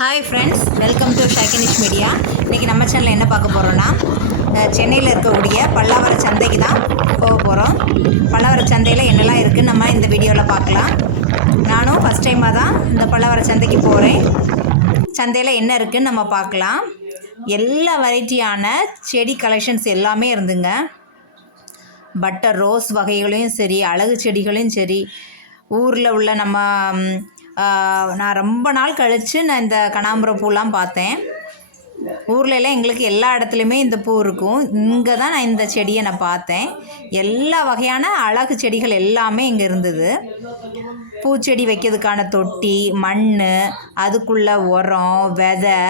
Hi friends welcome to ஷாக்கினிஷ் media இன்றைக்கி நம்ம சேனலில் என்ன பார்க்க போகிறோன்னா சென்னையில் இருக்கக்கூடிய பல்லாவர சந்தைக்கு தான் போக போகிறோம் பல்லாவர சந்தையில் என்னெல்லாம் இருக்குதுன்னு நம்ம இந்த வீடியோவில் பார்க்கலாம். நானும் ஃபஸ்ட் டைமாக தான் இந்த பல்லாவர சந்தைக்கு போகிறேன் சந்தையில் என்ன இருக்குதுன்னு நம்ம பார்க்கலாம். எல்லா வெரைட்டியான செடி கலெக்ஷன்ஸ் எல்லாமே இருந்துங்க. பட்டர் ரோஸ் வகைகளையும் சரி அழகு செடிகளையும் சரி ஊரில் உள்ள நம்ம நான் ரொம்ப நாள் கழித்து நான் இந்த கனாம்பரம் பூலாம் பார்த்தேன். ஊர்லலாம் எல்லாம் எங்களுக்கு எல்லா இடத்துலையுமே இந்த பூ இருக்கும். இங்கே தான் நான் இந்த செடியை நான் பார்த்தேன். எல்லா வகையான அழகு செடிகள் எல்லாமே இங்கே இருந்தது. பூச்செடி வைக்கிறதுக்கான தொட்டி மண் அதுக்குள்ள உரம் விதை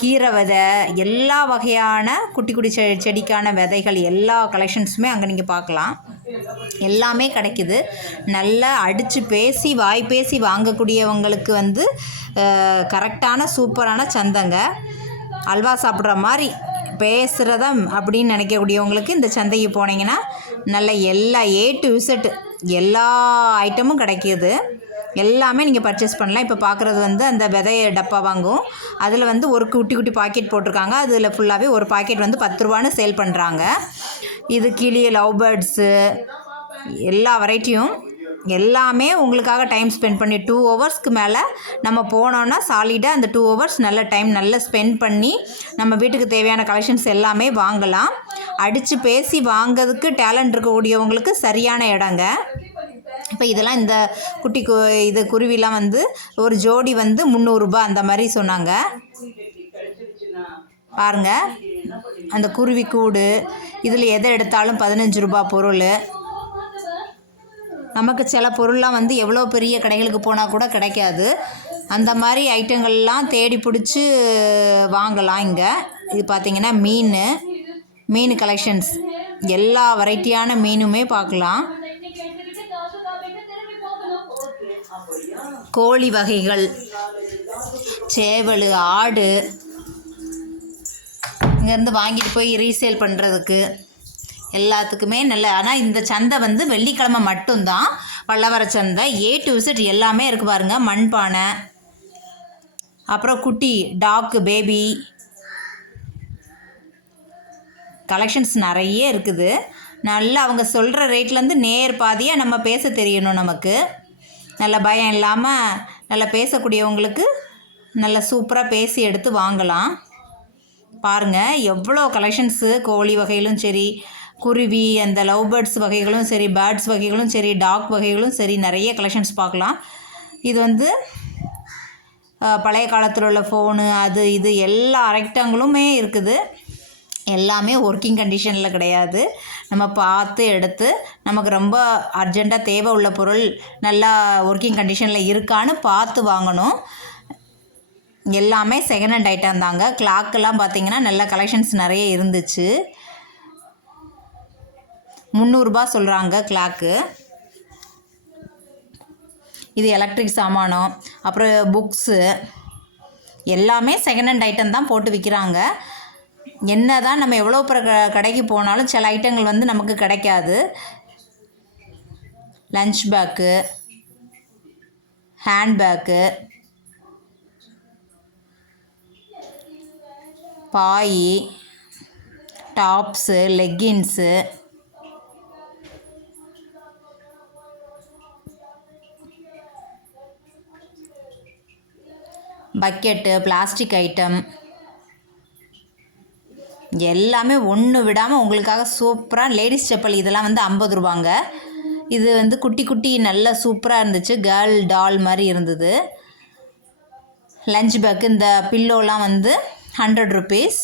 கீரை விதை எல்லா வகையான குட்டி குட்டி செ செடிக்கான விதைகள் எல்லா கலெக்ஷன்ஸுமே அங்கே நீங்கள் பார்க்கலாம். எல்லாமே கிடைக்குது. நல்லா அடித்து பேசி வாய் பேசி வாங்கக்கூடியவங்களுக்கு வந்து கரெக்டான சூப்பரான சந்தைங்க. அல்வா சாப்பிட்ற மாதிரி பேசுகிறதா அப்படின்னு நினைக்கக்கூடியவங்களுக்கு இந்த சந்தைக்கு போனீங்கன்னா நல்ல எல்லா ஏ டு விசட்டு எல்லா ஐட்டமும் கிடைக்கிது. எல்லாமே நீங்கள் பர்ச்சேஸ் பண்ணலாம். இப்போ பார்க்குறது வந்து அந்த விதைய டப்பா வாங்கும் அதில் வந்து ஒரு குட்டி குட்டி பாக்கெட் போட்டிருக்காங்க. அதில் ஃபுல்லாகவே ஒரு பாக்கெட் வந்து பத்து ரூபான்னு சேல் பண்ணுறாங்க இது கிளி லவ் பேர்ட்ஸு எல்லா வெரைட்டியும் எல்லாமே உங்களுக்காக டைம் ஸ்பெண்ட் பண்ணி டூ ஹவர்ஸ்க்கு மேலே நம்ம போனோன்னா சாலிடாக அந்த டூ ஹவர்ஸ் நல்ல டைம் நல்லா ஸ்பெண்ட் பண்ணி நம்ம வீட்டுக்கு தேவையான கலெக்ஷன்ஸ் எல்லாமே வாங்கலாம். அடித்து பேசி வாங்கிறதுக்கு டேலண்ட் இருக்கக்கூடியவங்களுக்கு சரியான இடங்க. இப்போ இதெல்லாம் இந்த குட்டி கு இது குருவிலாம் வந்து ஒரு ஜோடி வந்து முந்நூறுரூபா அந்த மாதிரி சொன்னாங்க. பாருங்க. அந்த குருவி கூடு இதில் எதை எடுத்தாலும் பதினஞ்சு ரூபா பொருள். நமக்கு சில பொருள்லாம் வந்து எவ்வளோ பெரிய கடைகளுக்கு போனால் கூட கிடைக்காது. அந்த மாதிரி ஐட்டங்கள்லாம் தேடி பிடிச்சி வாங்கலாம் இங்கே. இது பார்த்திங்கன்னா மீன் மீன் கலெக்ஷன்ஸ் எல்லா வெரைட்டியான மீனுமே பார்க்கலாம் கோழி வகைகள் சேவல் ஆடு இங்கேருந்து வாங்கிட்டு போய் ரீசேல் பண்ணுறதுக்கு எல்லாத்துக்குமே நல்ல ஆனால் இந்த சந்தை வந்து வெள்ளிக்கிழமை மட்டும்தான். பல்லவர சந்தை ஏ டு விசிட் எல்லாமே இருக்குது பாருங்க. மண்பானை அப்புறம் குட்டி டாக்கு பேபி கலெக்ஷன்ஸ் நிறைய இருக்குது. நல்லா அவங்க சொல்கிற ரேட்லேருந்து நேர் பாதியாக நம்ம பேச தெரியணும் நமக்கு. நல்ல பயம் இல்லாமல் நல்லா பேசக்கூடியவங்களுக்கு நல்லா சூப்பராக பேசி எடுத்து வாங்கலாம். பாருங்கள் எவ்வளோ கலெக்ஷன்ஸு கோழி வகைகளும் சரி குருவி அந்த லவ் பேர்ட்ஸ் வகைகளும் சரி பேர்ட்ஸ் வகைகளும் சரி டாக் வகைகளும் சரி நிறைய கலெக்ஷன்ஸ் பார்க்கலாம். இது வந்து பழைய காலத்தில் உள்ள ஃபோனு அது இது எல்லா அரைக்டங்களுமே இருக்குது. எல்லாமே ஒர்க்கிங் கண்டிஷனில் கிடையாது. நம்ம பார்த்து எடுத்து நமக்கு ரொம்ப அர்ஜெண்ட்டாக தேவை உள்ள பொருள் நல்லா ஒர்க்கிங் கண்டிஷனில் இருக்கான்னு பார்த்து வாங்கணும். எல்லாமே செகண்ட் ஹேண்ட் ஐட்டம் தாங்க. கிளாக்கெல்லாம் பார்த்தீங்கன்னா நல்ல கலெக்ஷன்ஸ் நிறைய இருந்துச்சு. முந்நூறுரூபா சொல்கிறாங்க கிளாக்கு இது எலக்ட்ரிக் சாமானம் அப்புறம் புக்ஸு எல்லாமே செகண்ட் ஹேண்ட் ஐட்டம் தான் போட்டு விற்கிறாங்க என்ன தான் நம்ம எவ்வளோ பிற க கடைக்கு போனாலும் சில ஐட்டங்கள் வந்து நமக்கு கிடைக்காது. லஞ்ச் பேக்கு ஹேண்ட்பேக்கு பாய் tops leggings bucket plastic item எல்லாமே ஒன்று விடாமல் உங்களுக்காக சூப்பராக லேடிஸ் செப்பல் இதெல்லாம் வந்து ஐம்பது ரூபாங்க. இது வந்து குட்டி குட்டி நல்லா சூப்பராக இருந்துச்சு. கேர்ள் டால் மாதிரி இருந்தது. லஞ்ச் பேக்கு இந்த பில்லோலாம் வந்து ஹண்ட்ரட் ருபீஸ்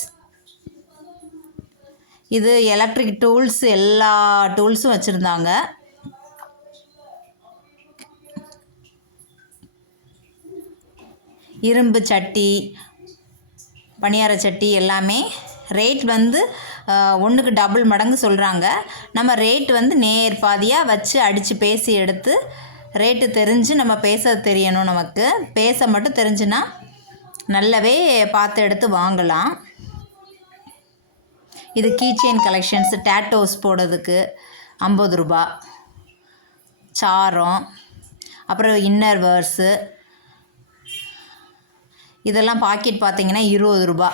இது எலக்ட்ரிக் டூல்ஸ் எல்லா டூல்ஸும் வச்சுருந்தாங்க. இரும்பு சட்டி பணியார சட்டி எல்லாமே ரேட் வந்து ஒன்றுக்கு டபுள் மடங்கு சொல்கிறாங்க நம்ம ரேட் வந்து நேர் பாதியாக வச்சு அடித்து பேசி எடுத்து ரேட்டு தெரிஞ்சு நம்ம பேச தெரியணும் நமக்கு. பேச மட்டும் தெரிஞ்சுன்னா நல்லாவே பார்த்து எடுத்து வாங்கலாம். இது கீச்செயின் கலெக்ஷன்ஸ் டேட்டோஸ் போடுறதுக்கு ஐம்பது ரூபா. சாரம். அப்புறம் இன்னர் வேர்ஸு இதெல்லாம் பாக்கெட் பார்த்தீங்கன்னா இருபது ரூபா.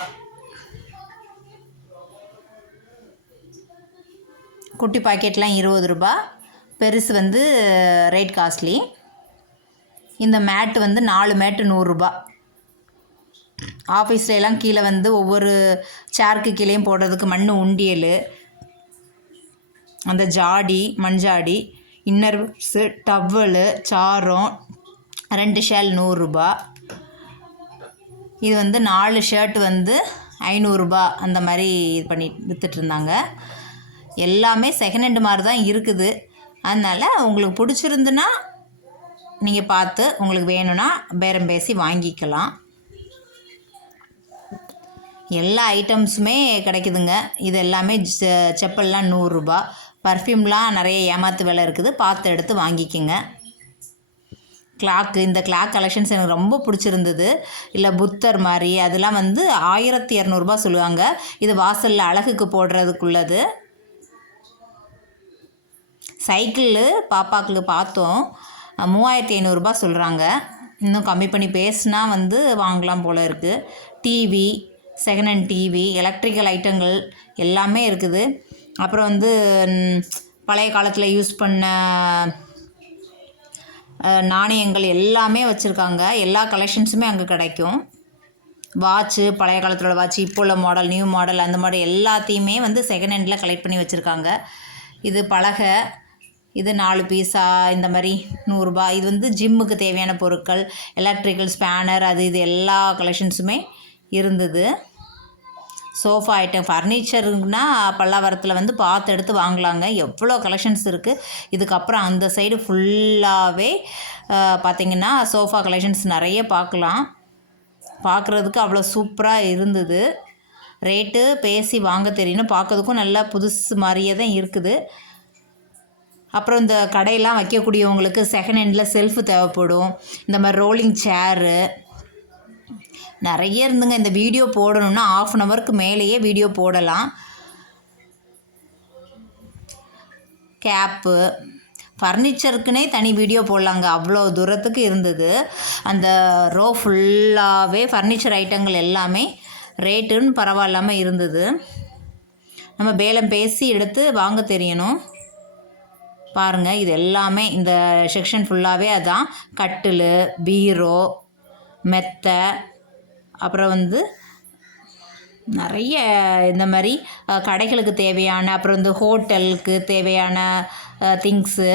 குட்டி பாக்கெட்லாம் இருபது ரூபா. பெருசு வந்து ரேட் காஸ்ட்லி இந்த மேட்டு வந்து நாலு மேட்டு நூறுரூபா ஆஃபீஸ்ல எல்லாம் கீழே வந்து ஒவ்வொரு சேருக்கு கீழேயும் போடுறதுக்கு மண் உண்டியல் அந்த ஜாடி மண்ஜாடி இன்னர்ஸு டவலு சாரம் ரெண்டு ஷேல் நூறுரூபா இது வந்து நாலு ஷர்ட் வந்து ஐநூறுரூபா அந்த மாதிரி இது பண்ணி விற்றுட்ருந்தாங்க இருந்தாங்க. எல்லாமே செகண்ட் ஹேண்டு மாதிரி தான் இருக்குது. அதனால் உங்களுக்கு பிடிச்சிருந்துன்னா நீங்கள் பார்த்து உங்களுக்கு வேணும்னா பேரம் பேசி வாங்கிக்கலாம். எல்லா ஐட்டம்ஸுமே கிடைக்குதுங்க. இது எல்லாமே செப்பல்லாம் நூறுரூபா. பர்ஃப்யூம்லாம் நிறைய ஏமாத்து விலை இருக்குது. பார்த்து எடுத்து வாங்கிக்கோங்க. கிளாக்கு இந்த கிளாக் கலெக்ஷன்ஸ் எனக்கு ரொம்ப பிடிச்சிருந்தது. இல்லை புத்தர் மாதிரி. அதெல்லாம் வந்து ஆயிரத்தி இரநூறுபா சொல்லுவாங்க. இது வாசலில் அழகுக்கு போடுறதுக்குள்ளது. சைக்கிள் பாப்பாக்களுக்கு பார்த்தோம். மூவாயிரத்தி ஐநூறுரூபா சொல்கிறாங்க இன்னும் கம்மி பண்ணி பேசுனா வந்து வாங்கலாம் போல் இருக்குது TV second hand TV electrical ஐட்டங்கள் எல்லாமே இருக்குது. அப்புறம் வந்து பழைய காலத்தில் யூஸ் பண்ண நாணயங்கள் எல்லாமே வச்சுருக்காங்க. எல்லா கலெக்ஷன்ஸுமே அங்கே கிடைக்கும். வாட்ச்சு பழைய காலத்தோட வாட்ச் இப்போ உள்ள மாடல் நியூ மாடல் அந்த மாதிரி எல்லாத்தையுமே வந்து செகண்ட் ஹேண்டில் கலெக்ட் பண்ணி வச்சுருக்காங்க. இது பலகை. இது நாலு பீஸா இந்த மாதிரி நூறுரூபா இது வந்து ஜிம்முக்கு தேவையான பொருட்கள் எலக்ட்ரிக்கல் ஸ்பேனர் அது இது எல்லா கலெக்ஷன்ஸுமே இருந்தது. சோஃபா ஐட்டம் ஃபர்னிச்சருனா பல்லாவரத்தில் வந்து பார்த்து எடுத்து வாங்கலாங்க. எவ்வளோ கலெக்ஷன்ஸ் இருக்குது இதுக்கப்புறம் அந்த சைடு ஃபுல்லாகவே பார்த்திங்கன்னா சோஃபா கலெக்ஷன்ஸ் நிறைய பார்க்கலாம். பார்க்குறதுக்கு அவ்வளோ சூப்பராக இருந்தது. ரேட்டு பேசி வாங்க தெரியணும் பார்க்கறதுக்கும் நல்லா புதுசு மாதிரியே தான் இருக்குது. அப்புறம் இந்த கடையெல்லாம் வைக்கக்கூடியவங்களுக்கு செகண்ட் ஹேண்டில் செல்ஃபு தேவைப்படும். இந்த மாதிரி ரோலிங் சேரு நிறைய இருந்துங்க. இந்த வீடியோ போடணும்னா ஆஃப் அன் ஹவருக்கு மேலேயே வீடியோ போடலாம். கேப்பு ஃபர்னிச்சருக்குனே தனி வீடியோ போடலாங்க. அவ்வளோ தூரத்துக்கு இருந்தது. அந்த ரோ ஃபுல்லாகவே ஃபர்னிச்சர் ஐட்டங்கள் எல்லாமே ரேட்டுன்னு பரவாயில்லாமல் இருந்தது. நம்ம பேலம் பேசி எடுத்து வாங்க தெரியணும். பாருங்கள் இது எல்லாமே இந்த செக்ஷன் ஃபுல்லாகவே அதான். கட்டில் பீரோ மெத்தை அப்புறம் வந்து நிறைய இந்த மாதிரி கடைகளுக்கு தேவையான அப்புறம் இந்த ஹோட்டலுக்கு தேவையான திங்ஸு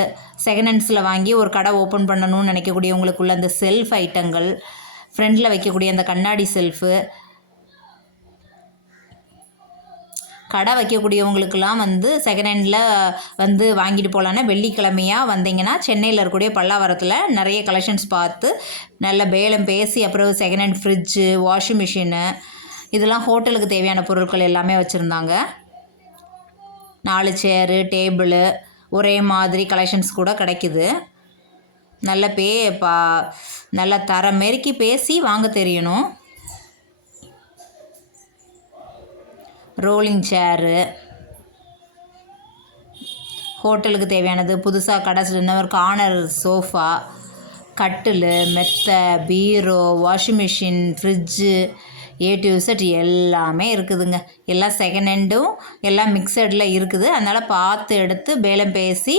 செகண்ட் ஹேண்ட்ஸில் வாங்கி ஒரு கடை ஓப்பன் பண்ணணும்னு நினைக்கக்கூடியவங்களுக்குள்ள அந்த செல்ஃப் ஐட்டங்கள் ஃப்ரெண்டில் வைக்கக்கூடிய அந்த கண்ணாடி செல்ஃபு கடை வைக்கக்கூடியவங்களுக்கெல்லாம் வந்து செகண்ட் ஹேண்டில் வந்து வாங்கிட்டு போகலான்னா வெள்ளிக்கிழமையாக வந்தீங்கன்னா சென்னையில் இருக்கக்கூடிய பல்லாவரத்தில் நிறைய கலெக்ஷன்ஸ் பார்த்து நல்ல பேலம் பேசி அப்புறம் second hand fridge washing machine இதெல்லாம் ஹோட்டலுக்கு தேவையான பொருட்கள் எல்லாமே வச்சுருந்தாங்க. நாலு சேரு டேபிளு ஒரே மாதிரி கலெக்ஷன்ஸ் கூட கிடைக்குது. நல்ல பே பா நல்ல தர மாரிக்கு பேசி வாங்க தெரியணும். ரோலிங் சேரு ஹோட்டலுக்கு தேவையானது புதுசாக கடை இன்னொரு கார்னர் சோஃபா கட்டில் மெத்தை பீரோ washing machine fridge A to Z எல்லாமே இருக்குதுங்க. எல்லாம் செகண்ட் ஹேண்டும் எல்லாம் மிக்சடில் இருக்குது. அதனால் பார்த்து எடுத்து பேலம் பேசி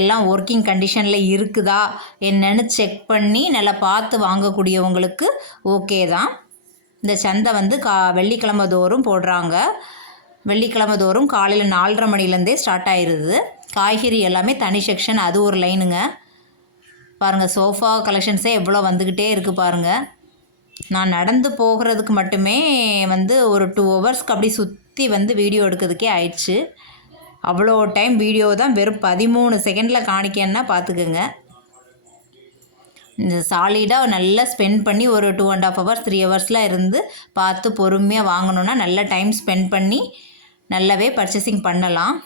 எல்லாம் ஒர்க்கிங் கண்டிஷனில் இருக்குதா என்னன்னு செக் பண்ணி நல்லா பார்த்து வாங்கக்கூடியவங்களுக்கு ஓகே தான். இந்த சந்தை வந்து கா வெள்ளிக்கிழமை தோறும் போடுறாங்க. வெள்ளிக்கிழமை தோறும் காலையில் நாலரை மணிலேருந்தே ஸ்டார்ட் ஆயிடுது காய்கறி எல்லாமே தனி செக்ஷன் அது ஒரு லைனுங்க பாருங்கள் சோஃபா கலெக்ஷன்ஸே எவ்வளோ வந்துக்கிட்டே இருக்குது பாருங்கள் நான் நடந்து போகிறதுக்கு மட்டுமே வந்து ஒரு டூ ஹவர்ஸ்க்கு அப்படி சுற்றி வந்து வீடியோ எடுக்கிறதுக்கே ஆயிடுச்சு. அவ்வளோ டைம் வீடியோ தான் வெறும் பதிமூணு செகண்டில் காணிக்கன்னா பார்த்துக்குங்க. இந்த சாலிடாக நல்லா ஸ்பெண்ட் பண்ணி ஒரு two and half hours three ஹவர்ஸ்லாம் இருந்து பார்த்து பொறுமையாக வாங்கணுன்னா நல்ல டைம் ஸ்பெண்ட் பண்ணி நல்லாவே பர்ச்சேசிங் பண்ணலாம்.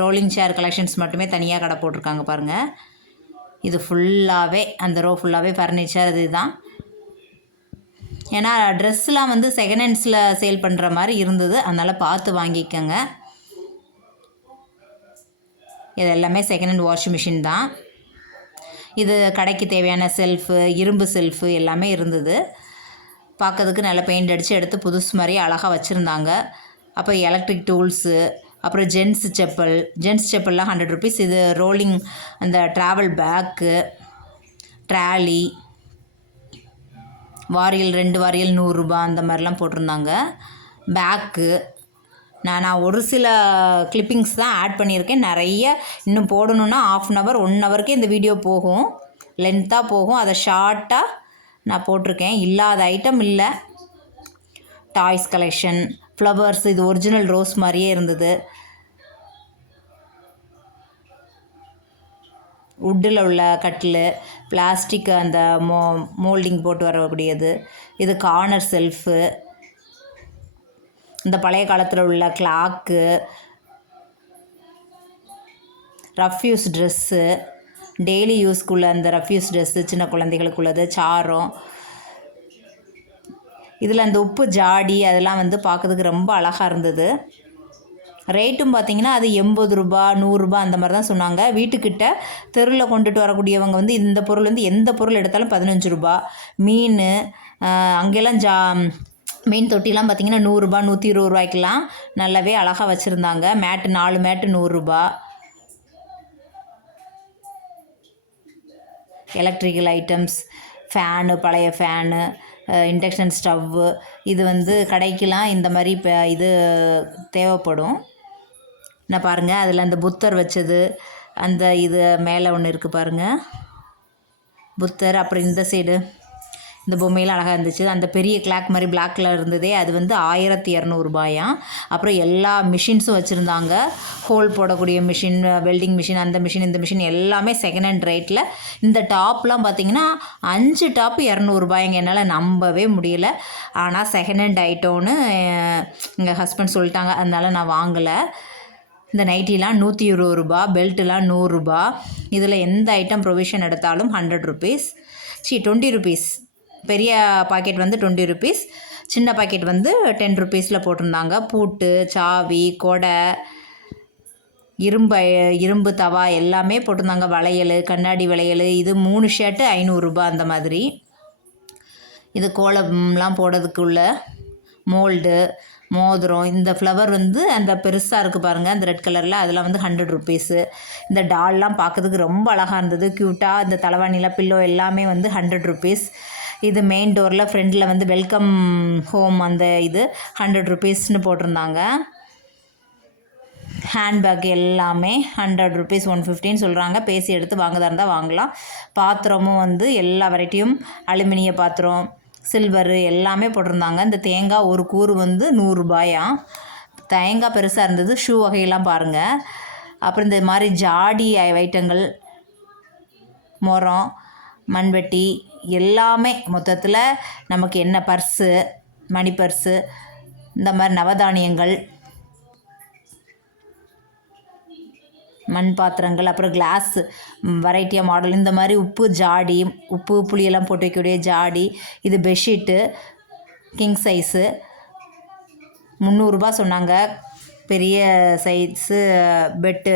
ரோலிங் சேர் கலெக்ஷன்ஸ் மட்டுமே தனியாக கடை போட்டிருக்காங்க பாருங்கள் இது ஃபுல்லாகவே அந்த ரோ ஃபுல்லாகவே ஃபர்னிச்சர் இது தான் ஏன்னா ட்ரெஸ்லாம் வந்து செகண்ட் ஹேண்ட்ஸில் சேல் பண்ணுற மாதிரி இருந்தது. அதனால் பார்த்து வாங்கிக்கோங்க. இது எல்லாமே செகண்ட் ஹேண்ட் வாஷிங் மிஷின் தான். இது கடைக்கு தேவையான செல்ஃபு இரும்பு செல்ஃபு எல்லாமே இருந்தது. பார்க்கறதுக்கு நல்லா பெயிண்ட் அடித்து எடுத்து புதுசு மாதிரி அழகாக வச்சுருந்தாங்க. அப்போ எலக்ட்ரிக் டூல்ஸு அப்புறம் ஜென்ஸ் செப்பல் ஜென்ஸ் செப்பல்லாம் ஹண்ட்ரட் ருபீஸ் இது ரோலிங் அந்த ட்ராவல் பேக்கு ட்ராலி வாரியல் ரெண்டு வாரியல் நூறுரூபா அந்த மாதிரிலாம் போட்டிருந்தாங்க. பேக்கு நான் நான் ஒரு சில கிளிப்பிங்ஸ் தான் ஆட் பண்ணியிருக்கேன். நிறைய இன்னும் போடணுன்னா ஆஃப் அன் ஹவர் ஒன் ஹவருக்கே இந்த வீடியோ போகும். லென்த்தாக போகும். அதை ஷார்ட்டாக நான் போட்டிருக்கேன். இல்லாத ஐட்டம் இல்லை. டாய்ஸ் கலெக்ஷன் ஃப்ளவர்ஸ் இது ஒரிஜினல் ரோஸ் மாதிரியே இருந்தது. உட்டில் உள்ள கட்டில் பிளாஸ்டிக் அந்த மோ மோல்டிங் போட்டு வரக்கூடியது. இது கார்னர் செல்ஃபு இந்த பழைய காலத்தில் உள்ள clock rough use dress daily யூஸ்க்குள்ள அந்த ரஃப்யூஸ் ட்ரெஸ்ஸு சின்ன குழந்தைகளுக்குள்ளது சாரம். இதில் அந்த உப்பு ஜாடி அதெல்லாம் வந்து பார்க்கறதுக்கு ரொம்ப அழகாக இருந்தது. ரேட்டும் பார்த்தீங்கன்னா அது எண்பது ரூபா நூறுரூபா அந்த மாதிரி தான் சொன்னாங்க. வீட்டுக்கிட்ட தெருவில் கொண்டுட்டு வரக்கூடியவங்க வந்து இந்த பொருள் வந்து எந்த பொருள் எடுத்தாலும் பதினஞ்சு ரூபா. மீன் அங்கெல்லாம் ஜா மீன் தொட்டிலாம் பார்த்திங்கன்னா நூறுரூபா நூற்றி இருபது ரூபாய்க்கெலாம் நல்லாவே அழகாக வச்சுருந்தாங்க. மேட்டு நாலு மேட்டு நூறுரூபா எலக்ட்ரிக்கல் ஐட்டம்ஸ் ஃபேனு பழைய ஃபேனு இண்டக்ஷன் ஸ்டவ்வு இது வந்து கடைக்கெலாம் இந்த மாதிரி இப்போ இது தேவைப்படும். நான் பாருங்கள் அதில் அந்த புத்தர் வச்சது அந்த இது மேலே ஒன்று இருக்குது பாருங்கள் புத்தர் அப்புறம் இந்த சைடு இந்த பொம்மையில் அழகாக இருந்துச்சு. அந்த பெரிய கிளாக் மாதிரி பிளாக் கலர் இருந்ததே அது வந்து ஆயிரத்தி இரநூறுபாயாம் அப்புறம் எல்லா மிஷின்ஸும் வச்சுருந்தாங்க. ஹோல் போடக்கூடிய மிஷின் வெல்டிங் மிஷின் அந்த மிஷின் இந்த மிஷின் எல்லாமே செகண்ட் ஹேண்ட் ரேட்டில் இந்த டாப்லாம் பார்த்தீங்கன்னா அஞ்சு டாப்பு இரநூறுபாய்ங்க என்னால் நம்பவே முடியல. ஆனால் செகண்ட் ஹேண்ட் ஐட்டோன்னு எங்கள் ஹஸ்பண்ட் சொல்லிட்டாங்க. அதனால் நான் வாங்கலை. இந்த நைட்டிலாம் நூற்றி இருபது ரூபா பெல்ட்டுலாம் நூறுரூபா இதில் எந்த ஐட்டம் ப்ரொவிஷன் எடுத்தாலும் ஹண்ட்ரட் ருபீஸ் சி டுவெண்ட்டி ருபீஸ் பெரிய பாக்கெட் வந்து டுவெண்ட்டி ருபீஸ் சின்ன பாக்கெட் வந்து டென் ருபீஸில் போட்டிருந்தாங்க. பூட்டு சாவி கொடை இரும்பு இரும்பு தவா எல்லாமே போட்டிருந்தாங்க. வளையல் கண்ணாடி வளையல் இது மூணு ஷர்ட்டு ஐநூறுரூபா அந்த மாதிரி. இது கோலம்லாம் போடுறதுக்குள்ள மோல்டு மோதிரம் இந்த ஃப்ளவர் வந்து அந்த பெருசாக இருக்குது பாருங்கள் அந்த ரெட் கலரில் அதெல்லாம் வந்து ஹண்ட்ரட் ருபீஸு இந்த டால்லாம் பார்க்கறதுக்கு ரொம்ப அழகாக இருந்தது. க்யூட்டாக இந்த தலைவாணிலாம் பில்லோ எல்லாமே வந்து ஹண்ட்ரட் ருபீஸ் இது மெயின் டோரில் ஃப்ரண்டில் வந்து வெல்கம் ஹோம் அந்த இது ஹண்ட்ரட் ருபீஸ்னு போட்டிருந்தாங்க. ஹேண்ட்பேக் எல்லாமே ஹண்ட்ரட் ருபீஸ் ஒன் ஃபிஃப்டின்னு சொல்கிறாங்க பேசி எடுத்து வாங்குதா இருந்தால் வாங்கலாம். பாத்திரமும் வந்து எல்லா வெரைட்டியும் அலுமினிய பாத்திரம் சில்வரு எல்லாமே போட்டிருந்தாங்க. இந்த தேங்காய் ஒரு கூறு வந்து நூறுரூபாயா தேங்காய் பெருசாக இருந்தது. ஷூ வகையெல்லாம் பாருங்கள் அப்புறம் இந்த மாதிரி ஜாடி ஐட்டங்கள் மரம் மண்வெட்டி எல்லாமே மொத்தத்தில் நமக்கு என்ன பர்ஸு மணி பர்ஸு இந்த மாதிரி நவதானியங்கள் மண் பாத்திரங்கள் அப்புறம் கிளாஸ் வெரைட்டியாக மாடல் இந்த மாதிரி உப்பு ஜாடி உப்பு புளியெல்லாம் போட்டு வைக்கக்கூடிய ஜாடி இது பெட்ஷீட்டு கிங் சைஸு முந்நூறுரூபா சொன்னாங்க. பெரிய சைஸு பெட்டு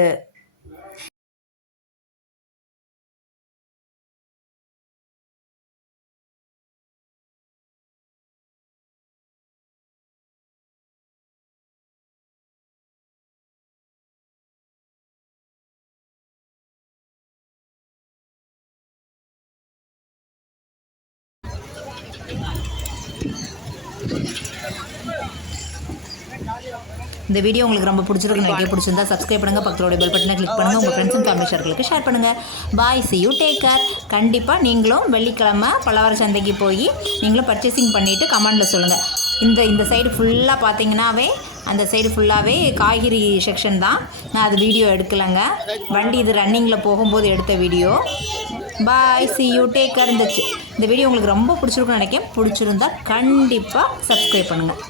இந்த வீடியோ உங்களுக்கு ரொம்ப பிடிச்சிருக்கு நிறைய பிடிச்சிருந்தா சப்ஸ்கிரைப் பண்ணுங்கள் பக்கத்தோட பெல் பட்டனை கிளிக் பண்ணுங்கள் உங்கள் ஃப்ரெண்ட்ஸ் அண்ட் ஃபேமிலி சர்க்கிளுக்கு ஷேர் பண்ணுங்கள் bye see you take care கண்டிப்பாக நீங்களும் வெள்ளிக்கிழமை பலவர சந்தைக்கு போய் நீங்களும் பர்ச்சேசிங் பண்ணிவிட்டு கமெண்டில் சொல்லுங்கள் இந்த இந்த சைடு ஃபுல்லாக பார்த்தீங்கன்னாவே அந்த சைடு ஃபுல்லாகவே காய்கறி செக்ஷன் தான். நான் அது வீடியோ எடுக்கலைங்க. வண்டி இது ரன்னிங்கில் போகும்போது எடுத்த video bye see you take care இந்த இந்த வீடியோ உங்களுக்கு ரொம்ப பிடிச்சிருக்குன்னு நினைக்கிறேன். பிடிச்சிருந்தா கண்டிப்பாக சப்ஸ்கிரைப் பண்ணுங்கள்